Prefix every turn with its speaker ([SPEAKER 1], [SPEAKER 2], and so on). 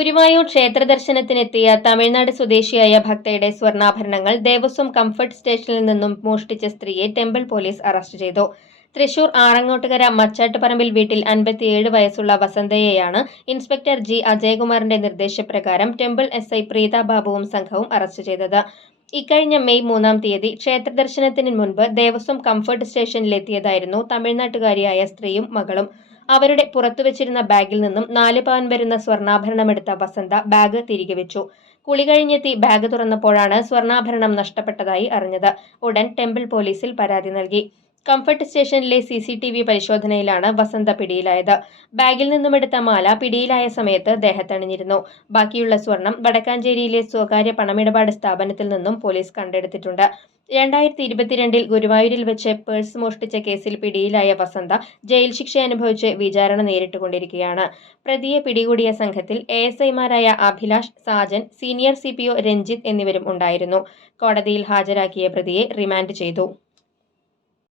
[SPEAKER 1] ഗുരുവായൂർ ക്ഷേത്ര ദർശനത്തിനെത്തിയ തമിഴ്നാട് സ്വദേശിയായ ഭക്തയുടെ സ്വർണാഭരണങ്ങൾ ദേവസ്വം കംഫർട്ട് സ്റ്റേഷനിൽ നിന്നും മോഷ്ടിച്ച സ്ത്രീയെ ടെമ്പിൾ പോലീസ് അറസ്റ്റ് ചെയ്തു. തൃശൂർ ആറങ്ങോട്ടുകര മച്ചാട്ടുപറമ്പിൽ വീട്ടിൽ അൻപത്തിയേഴ് വയസ്സുള്ള വസന്തയെയാണ് ഇൻസ്പെക്ടർ ജി. അജയകുമാറിന്റെ നിർദ്ദേശപ്രകാരം ടെമ്പിൾ എസ്ഐ ഐ. പ്രീത ബാബുവും സംഘവും അറസ്റ്റ് ചെയ്തത്. ഇക്കഴിഞ്ഞ മെയ് മൂന്നാം തീയതി ക്ഷേത്ര ദർശനത്തിന് മുൻപ് ദേവസ്വം കംഫർട്ട് സ്റ്റേഷനിലെത്തിയതായിരുന്നു തമിഴ്നാട്ടുകാരിയായ സ്ത്രീയും മകളും. അവരുടെ പുറത്തുവച്ചിരുന്ന ബാഗിൽ നിന്നും നാല് പവൻ വരുന്ന സ്വർണാഭരണമെടുത്ത വസന്ത ബാഗ് തിരികെ വെച്ചു. കുളി കഴിഞ്ഞെത്തി ബാഗ് തുറന്നപ്പോഴാണ് സ്വർണാഭരണം നഷ്ടപ്പെട്ടതായി അറിഞ്ഞത്. ഉടൻ ടെമ്പിൾ പോലീസിൽ പരാതി നൽകി. കംഫർട്ട് സ്റ്റേഷനിലെ സി സി ടി വി പരിശോധനയിലാണ് വസന്ത പിടിയിലായത്. ബാഗിൽ നിന്നും എടുത്ത മാല പിടിയിലായ സമയത്ത് ദേഹത്തണിഞ്ഞിരുന്നു ബാക്കിയുള്ള സ്വർണം വടക്കാഞ്ചേരിയിലെ സ്വകാര്യ പണമിടപാട് സ്ഥാപനത്തിൽ നിന്നും പോലീസ് കണ്ടെടുത്തിട്ടുണ്ട്. രണ്ടായിരത്തി ഇരുപത്തിരണ്ടിൽ ഗുരുവായൂരിൽ വെച്ച് പേഴ്സ് മോഷ്ടിച്ച കേസിൽ പിടിയിലായ വസന്ത ജയിൽ ശിക്ഷ അനുഭവിച്ച് വിചാരണ നേരിട്ടുകൊണ്ടിരിക്കുകയാണ്. പ്രതിയെ പിടികൂടിയ സംഘത്തിൽ എ എസ് ഐമാരായ Abhilash Sajan senior C P O Ranjith എന്നിവരും ഉണ്ടായിരുന്നു. കോടതിയിൽ ഹാജരാക്കിയ പ്രതിയെ റിമാൻഡ് ചെയ്തു.